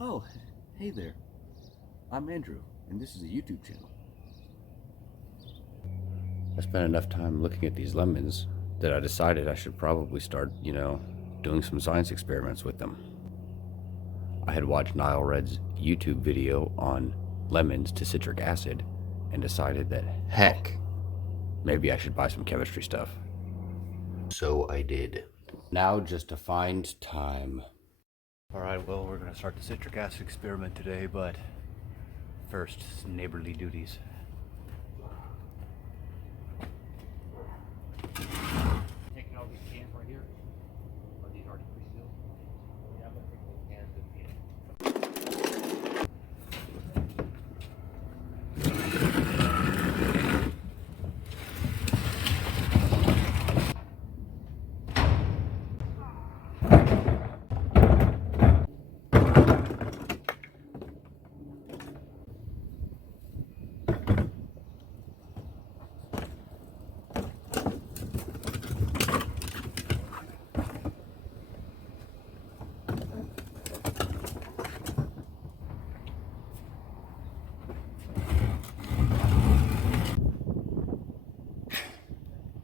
Oh, hey there. I'm Andrew, and this is a YouTube channel. I spent enough time looking at these lemons that I decided I should probably start, doing some science experiments with them. I had watched Nile Red's YouTube video on lemons to citric acid and decided that, heck, maybe I should buy some chemistry stuff. So I did. Now just to find time. Alright, well, we're going to start the citric acid experiment today, but first, neighborly duties. Taking all these cans right here? Are these already pre-sealed? Yeah, I'm going to take those cans and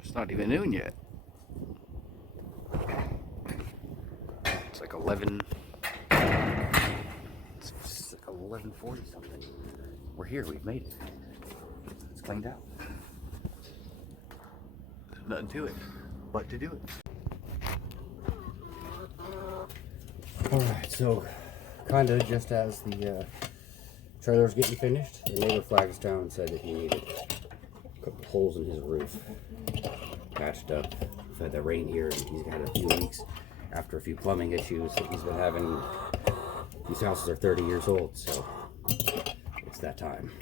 it's not even noon yet. It's like 11. It's like 11:40 something. We're here. We've made it. It's cleaned out. There's nothing to it but to do it. Alright, so kind of just as the trailer was getting finished, the neighbor flagged us down and said that he needed a couple holes in his roof patched up. We've had that rain here, and he's had a few weeks after a few plumbing issues that he's been having. These houses are 30 years old, so it's that time.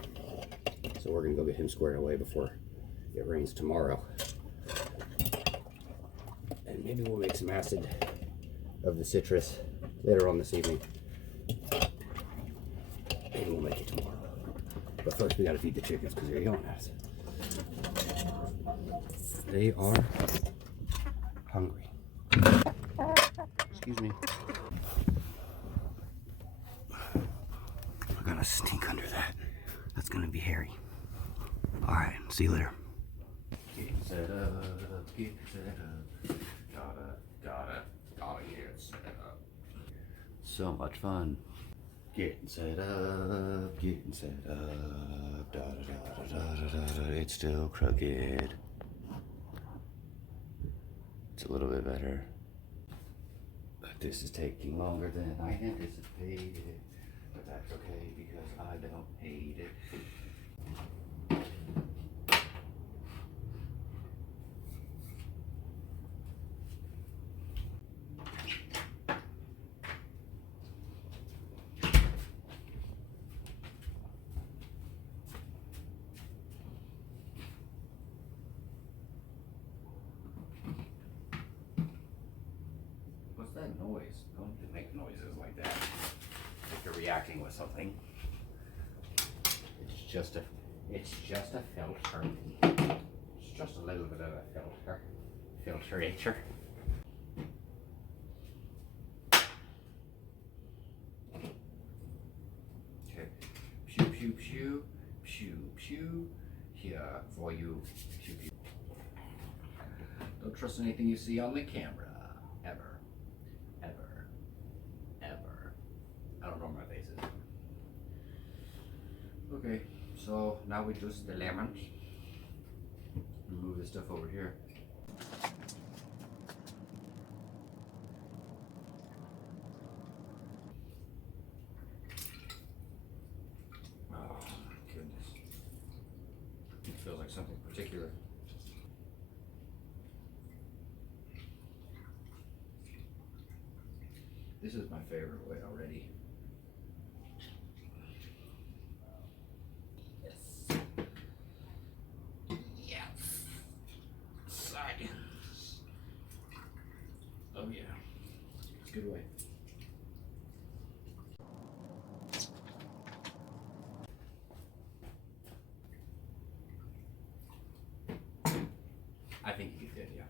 So we're gonna go get him squared away before it rains tomorrow. And maybe we'll make some acid of the citrus later on this evening. Maybe we'll make it tomorrow. But first we gotta feed the chickens because they're yelling at us. They are hungry. Excuse me. We're gonna sneak under that. That's gonna be hairy. Alright, see you later. Getting set up, getting set up. Gotta get set up. So much fun. Getting set up, getting set up. It's still crooked. It's a little bit better. But this is taking longer than I anticipated. But that's okay because I don't hate it. What's that noise? Don't make noises like that. Like you're reacting with something. It's just a filter. It's just a little bit of a filter. Filterator. Okay. Pew pew pew. Pew pew. Here for you. Pew pew. Don't trust anything you see on the camera. Ever. Ever. Ever. I don't know where my face is. Okay, so now we juice the lemons. Move this stuff over here. Oh my goodness. It feels like something particular. This is my favorite way already. Yes. Yes. Science. Oh yeah. It's a good way. I think you did, yeah.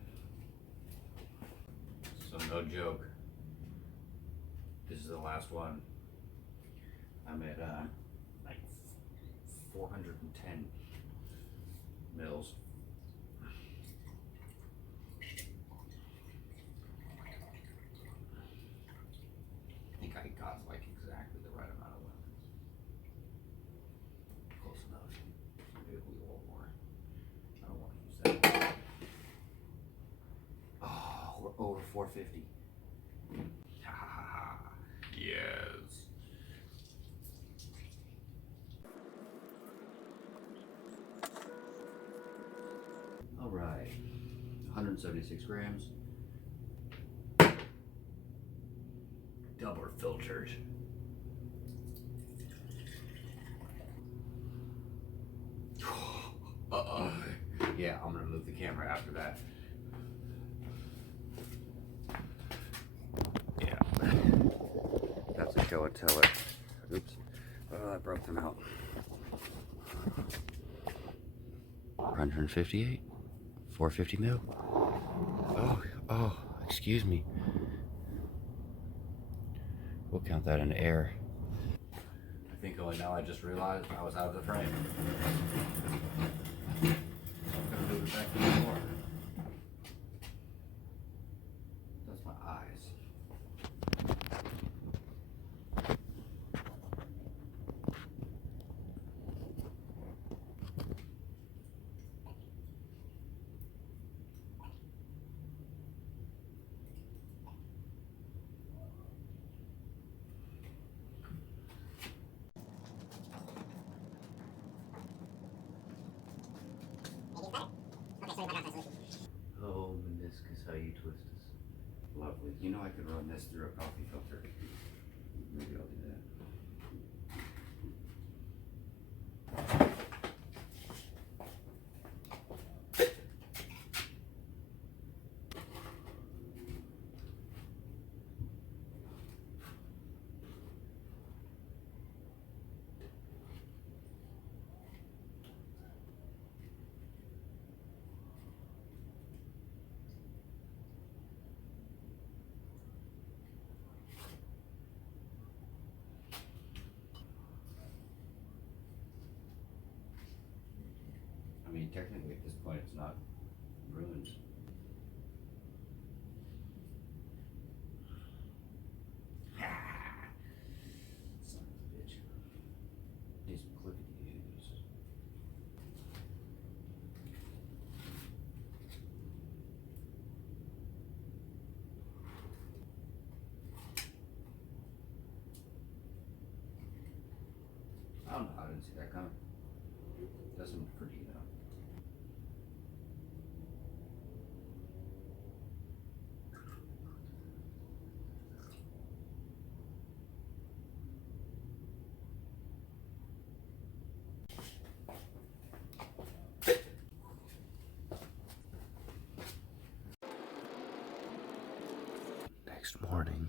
So no joke. This is the last one. I'm at like 410 mils. I think I got like exactly the right amount of lemons. Close enough. Maybe a little more. I don't want to use that. Oh, we're over 450. Yes. All right, 176 grams. Double filtered. Yeah, I'm gonna move the camera after that. Yeah, that's a show and tell it. Oops, oh, I broke them out. 158, 450 mil. Oh, excuse me. We'll count that in air. I think only now I just realized I was out of the frame. I'm gonna move it back even more. That's my eyes. Oh, meniscus, how you twist us. Lovely. You know I could run this through a coffee filter. Maybe I'll do that. I mean, technically at this point it's not ruined. Son of a bitch. Need some clippy-doos. I don't know, I didn't see that coming. Doesn't look pretty though. Next morning,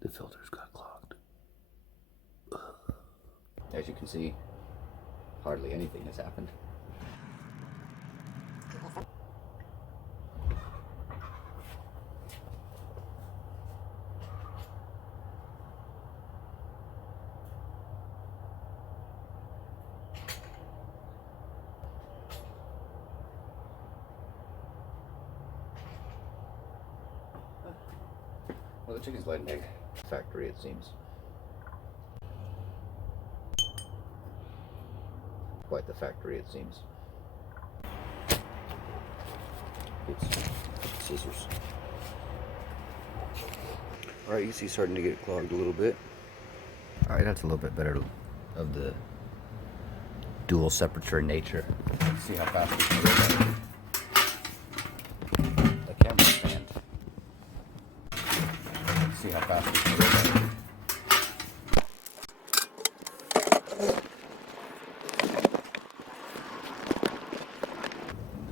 the filters got clogged. As you can see, hardly anything has happened. Well, the chicken's laid an egg. Factory, it seems. Quite the factory, it seems. It's scissors. Alright, you see starting to get clogged a little bit. Alright, that's a little bit better of the dual separature nature. Let's see how fast we can go. The camera stand. Let's see how fast we can go.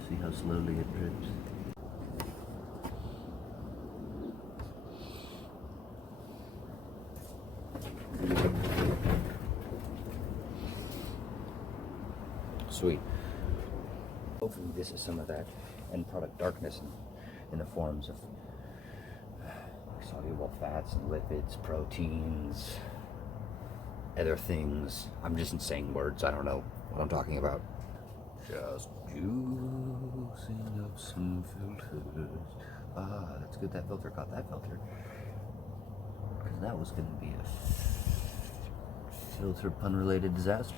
See how slowly it drips. Sweet. Hopefully this is some of that end product darkness in the forms of soluble fats and lipids, proteins, other things. I'm just saying words. I don't know what I'm talking about. Just juicing up some filters. Ah, that's good. That filter caught that filter. Because that was going to be a filter pun-related disaster.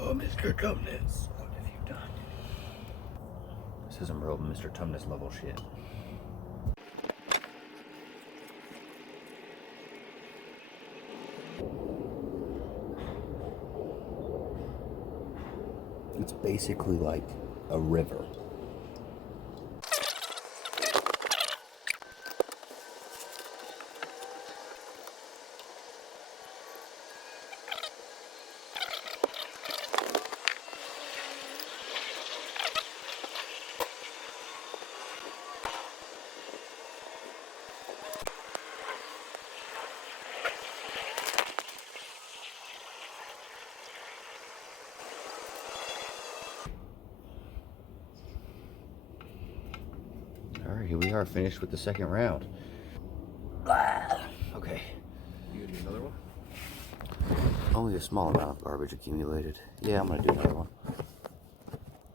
Oh, Mr. Tumnus, what have you done? This is some real Mr. Tumnus level shit. It's basically like a river. Alright, here we are, finished with the second round. Okay. You gonna do another one? Only a small amount of garbage accumulated. Yeah, I'm gonna do another one.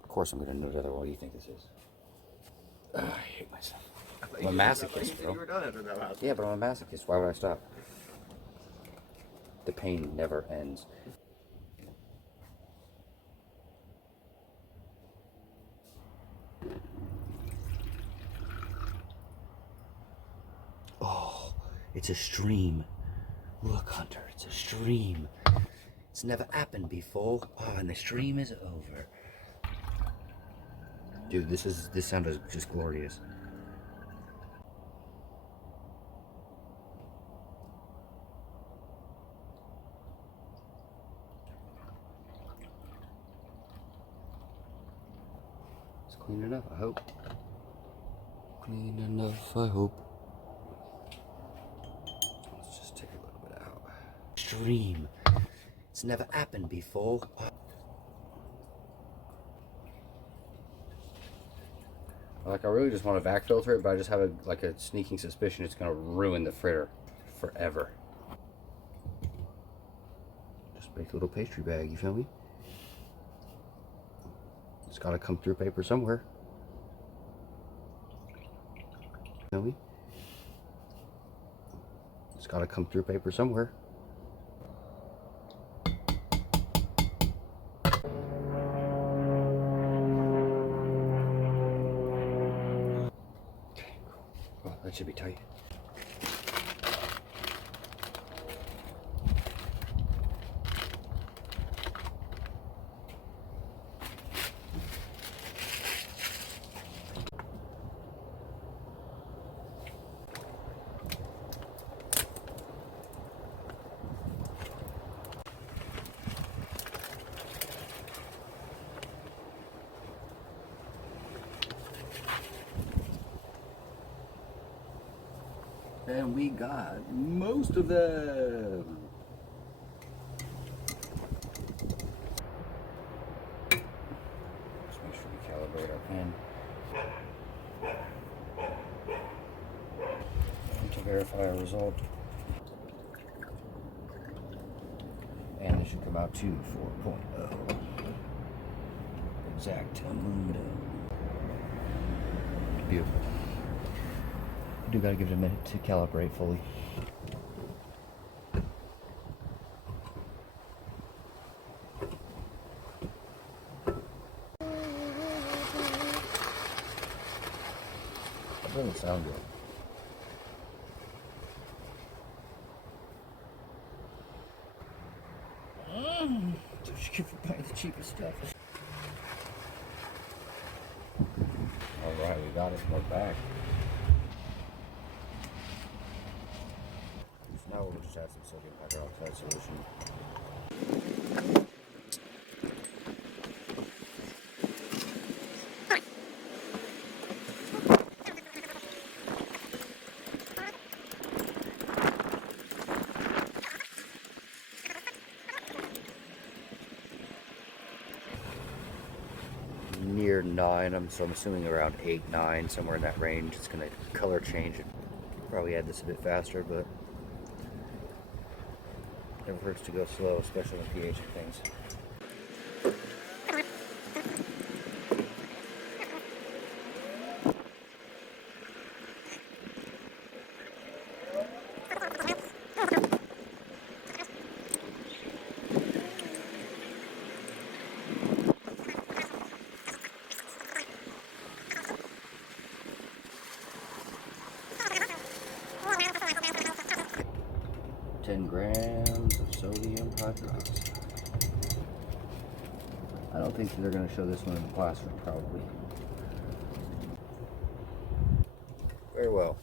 Of course I'm gonna do another one. What do you think this is? I hate myself. I'm a masochist, bro. You were done after that last one. Yeah, but I'm a masochist. Why would I stop? The pain never ends. Oh, it's a stream. Look, Hunter, it's a stream. It's never happened before. Oh, and the stream is over. Dude, this sound is just glorious. It's clean enough, I hope. Clean enough, I hope. Let's just take a little bit out. Stream. It's never happened before. Like, I really just want to vac filter it, but I just have a sneaking suspicion it's gonna ruin the fritter forever. Just make a little pastry bag, you feel me? It's gotta come through paper somewhere. Feel me? It's gotta come through paper somewhere. Well, that should be tight. And we got most of them. Just make sure we calibrate our pen. And to verify our result. And this should come out to 4.0. Exactamundo. Beautiful. Do gotta give it a minute to calibrate fully. That doesn't sound good. Don't you get for buying the cheapest stuff. Alright, we got it. We're back. Now we'll just add some sodium hydroxide solution. near 9, so I'm assuming around 8, 9, somewhere in that range. It's going to color change it. Probably add this a bit faster, but never hurts to go slow, especially with pH and things. 10 grams of sodium hydroxide. I don't think they're going to show this one in the classroom, probably. Very well.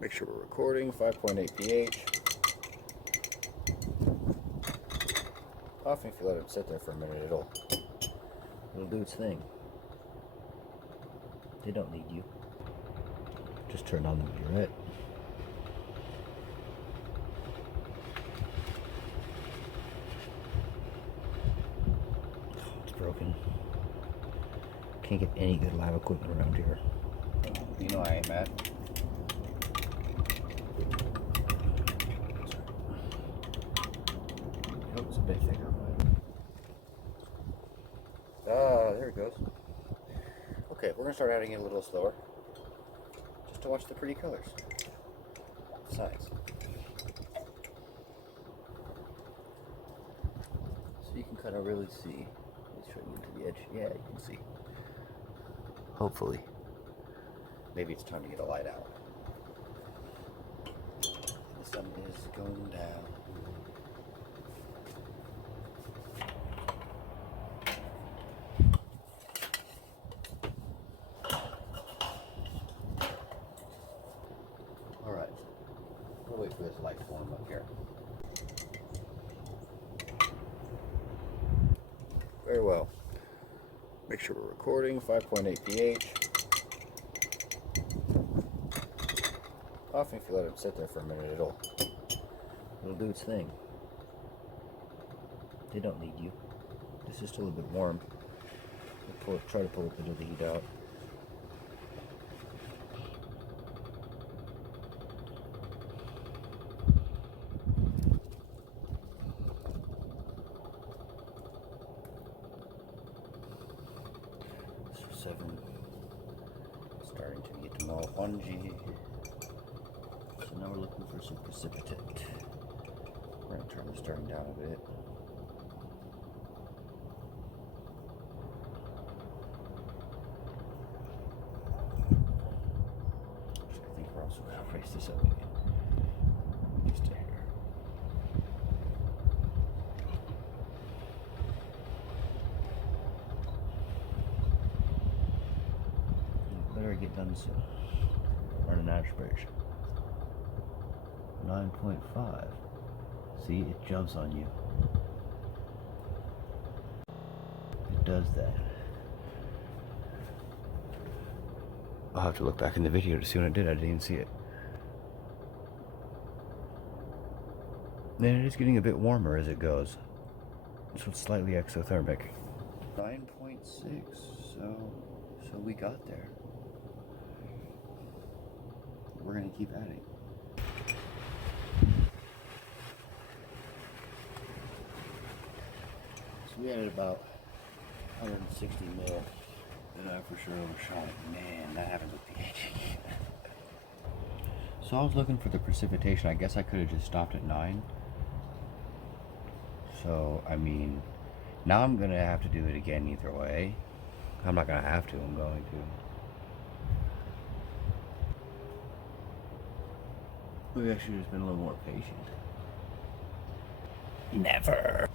Make sure we're recording. 5.8 pH. Often if you let it sit there for a minute, it'll do its thing. They don't need you. Just turn on the burette. Broken. Can't get any good lab equipment around here. You know I ain't mad. Oh, it's a bit thicker. There it goes. Okay, we're gonna start adding it a little slower, just to watch the pretty colors. Science. So you can kind of really see. To the edge. Yeah, you can see. Hopefully. Maybe it's time to get a light out. The sun is going down. Alright. We'll wait for this light to warm up here. Very well. Make sure we're recording. 5.8 pH. Often if you let it sit there for a minute, it'll do its thing. They don't need you. This is still a little bit warm. Try to pull a bit of the heat out. Starting to get them all spongy. So now we're looking for some precipitate. We're going to turn the stirring down a bit. Actually, I think we're also going to raise this up again. Just a hair. Better get done soon. Run an average. 9.5. See, it jumps on you. It does that. I'll have to look back in the video to see when it did. I didn't even see it. Then it is getting a bit warmer as it goes. So it's slightly exothermic. 9.6. So we got there. We're going to keep adding. So we added about 160 mil. And I for sure overshot it. Man, that happened with pH. So I was looking for the precipitation. I guess I could have just stopped at 9. So, I mean, now I'm going to have to do it again either way. I'm not going to have to, I'm going to. Maybe I should have just been a little more patient. Never.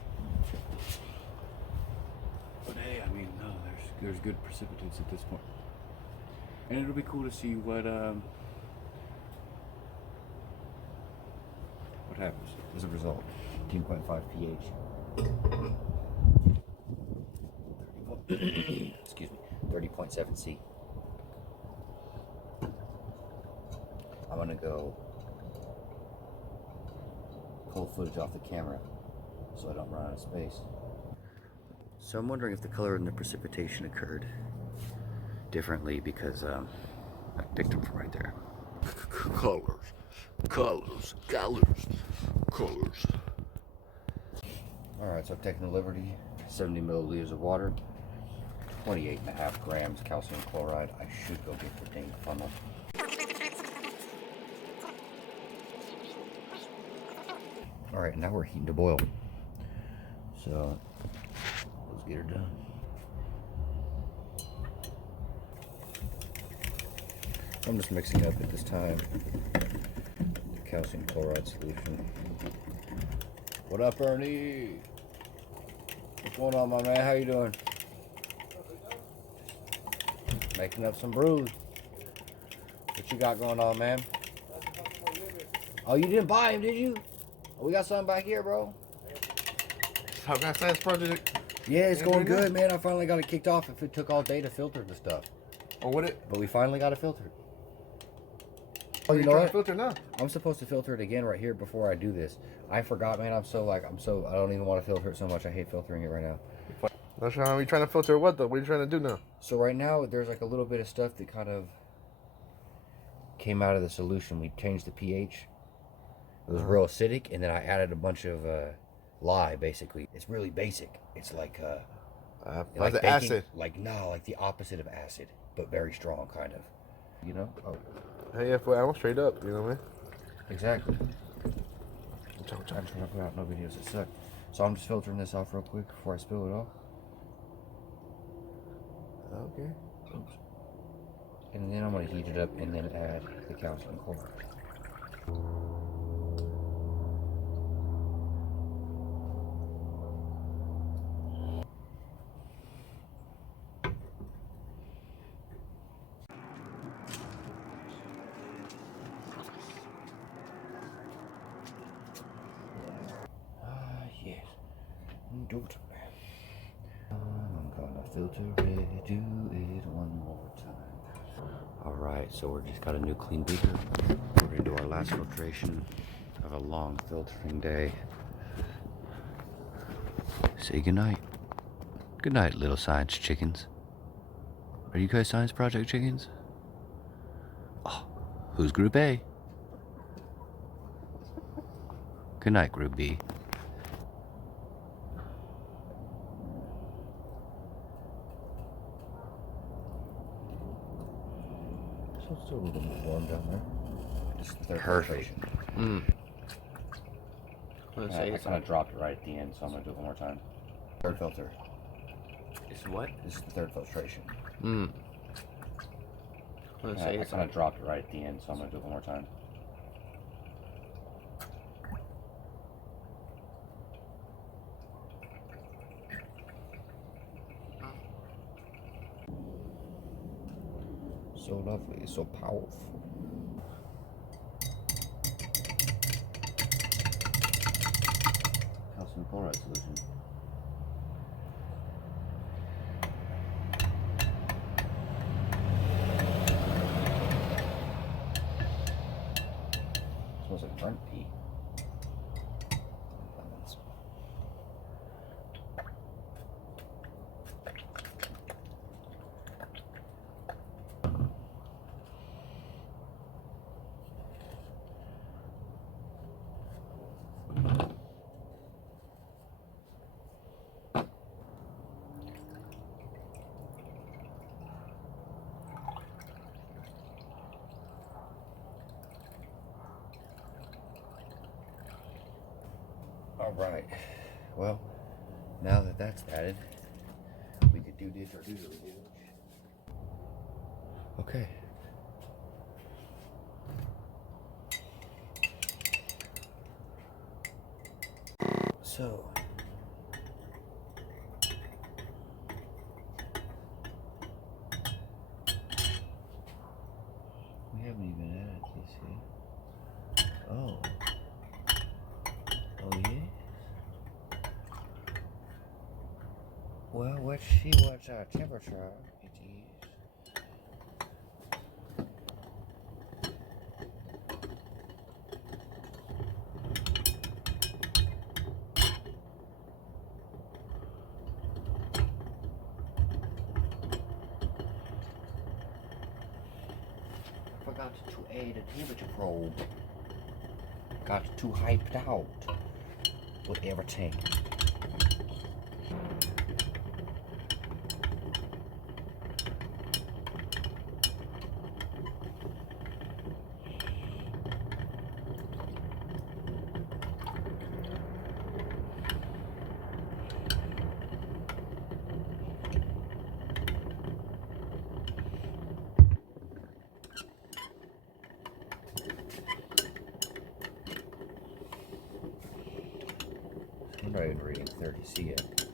But hey, I mean, no, there's good precipitates at this point. And it'll be cool to see what happens as a result. 10.5 pH. Excuse me. 30.7 C. I'm gonna go pull footage off the camera so I don't run out of space. So I'm wondering if the color in the precipitation occurred differently because I picked them from right there. Colors. Alright, so I've taken the liberty, 70 milliliters of water, 28.5 grams calcium chloride. I should go get the dang funnel. Alright, now we're heating to boil. So, let's get her done. I'm just mixing up at this time the calcium chloride solution. What up, Ernie? What's going on, my man? How you doing? Making up some brews. What you got going on, man? Oh, you didn't buy him, did you? Oh, we got something back here, bro. How can I say this project? Yeah, it's going good, man. I finally got it kicked off. If it took all day to filter the stuff. Or what it? But we finally got it filtered. Oh, you you know know what? filter now? I'm supposed to filter it again right here before I do this. I forgot, man. I don't even want to filter it so much. I hate filtering it right now. That's how we trying to filter what though? What are you trying to do now? So right now, there's like a little bit of stuff that kind of came out of the solution. We changed the pH. It was real acidic, and then I added a bunch of lye, basically. It's really basic. It's like like the acid. Like the opposite of acid, but very strong, kind of. You know? Oh, Hey, yeah, for I'm straight up. You know what I mean? exactly. I'm trying to put out no videos that suck. So I'm just filtering this off real quick before I spill it off. Okay. Oops. And then I'm gonna heat it up and then add the calcium chloride. Yes. Do it. I'm gonna filter it, do it one more time. Alright, so we're just got a new clean beaker. We're gonna do our last filtration of a long filtering day. Say goodnight. Good night, little science chickens. Are you guys Science Project chickens? Oh, who's Group A? Good night, Group B. So it's still a little bit warm down there. This is the third filtration. I kind of dropped it right at the end, so I'm gonna do it one more time. Third filter. It's what? This is the third filtration. I I kind of dropped it right at the end, so I'm gonna do it one more time. So lovely, so powerful. Calcium chloride solution. Smells like burnt pea. Lemons. All right. Well, now that that's added, we could do this or do this. Okay. So. We haven't even added this yet. Oh. Oh, yeah? Well, what's our temperature? It is. got to add a temperature probe. Got too hyped out with everything. I'm not even reading 30C yet.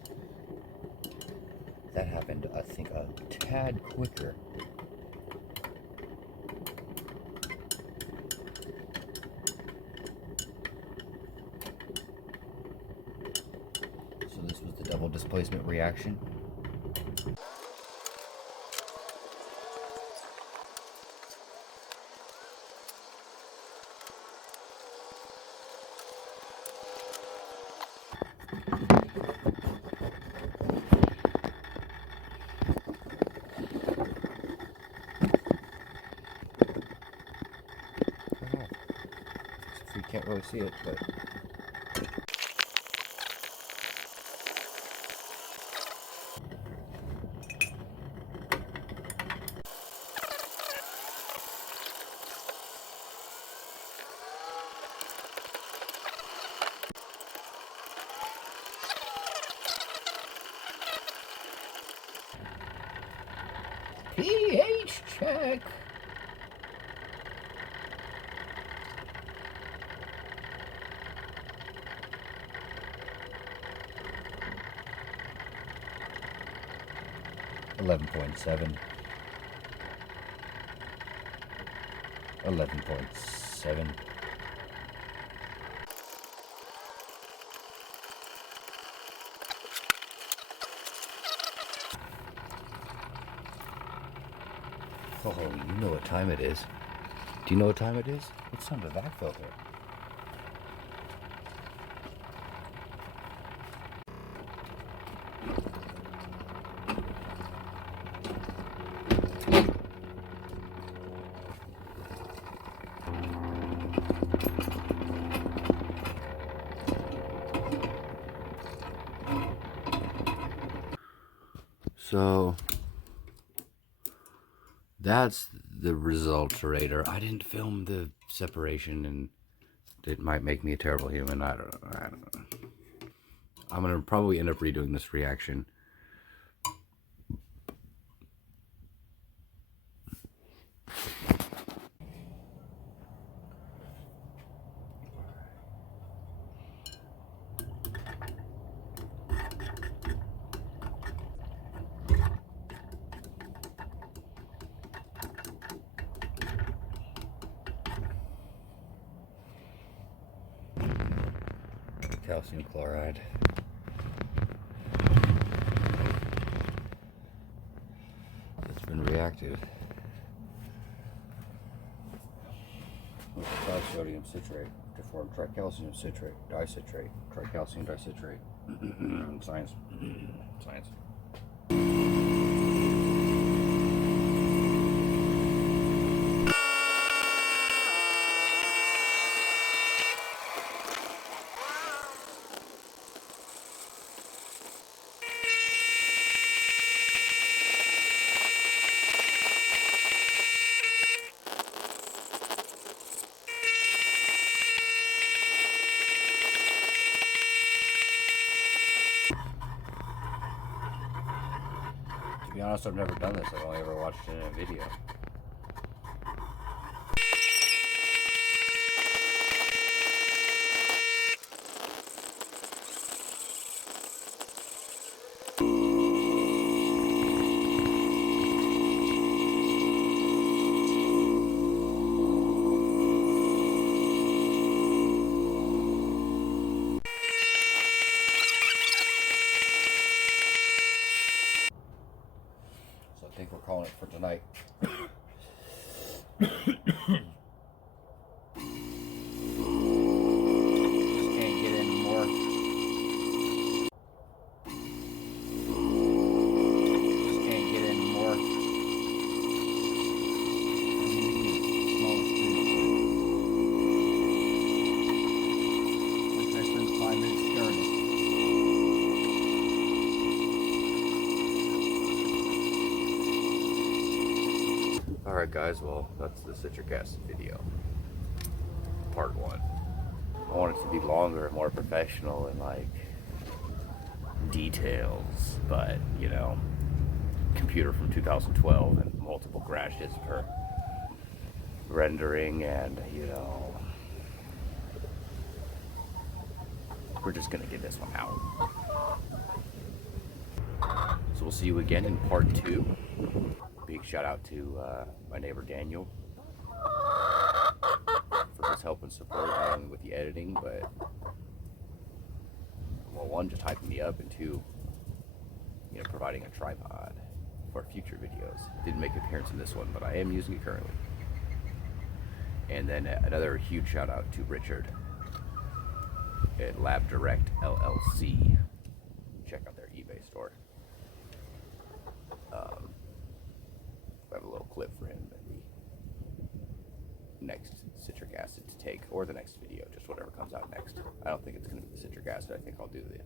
That happened, I think, a tad quicker. So this was the double displacement reaction. You can't really see it, but pH check. $11.7. 11.7. Oh, you know what time it is. Do you know what time it is? It's under that filter. So that's the resulterator. I didn't film the separation, and it might make me a terrible human. I don't know. I'm gonna probably end up redoing this reaction. Calcium chloride. It's been reactive with disodium citrate to form tricalcium citrate, dicitrate, tricalcium dicitrate. Science. Science. To be honest, I've never done this. I've only ever watched it in a video. So I think we're calling it for tonight. Just can't get any more. Just can't get any more. Small Alright guys, well that's the citric acid video. Part 1. I want it to be longer and more professional and like details, but you know, computer from 2012 and multiple crashes for rendering, and you know, we're just gonna get this one out. So we'll see you again in part 2. Big shout out to my neighbor Daniel for his help and support, not only with the editing, but well, one, just hyping me up, and two, you know, providing a tripod for future videos. Didn't make an appearance in this one, but I am using it currently. And then another huge shout out to Richard at Lab Direct LLC. Check out their eBay store. I have a little clip for him in the next citric acid to take, or the next video, just whatever comes out next. I don't think it's going to be the citric acid. I think I'll do the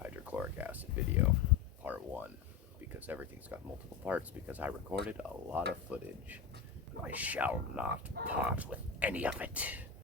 hydrochloric acid video, part 1, because everything's got multiple parts, because I recorded a lot of footage. I shall not part with any of it.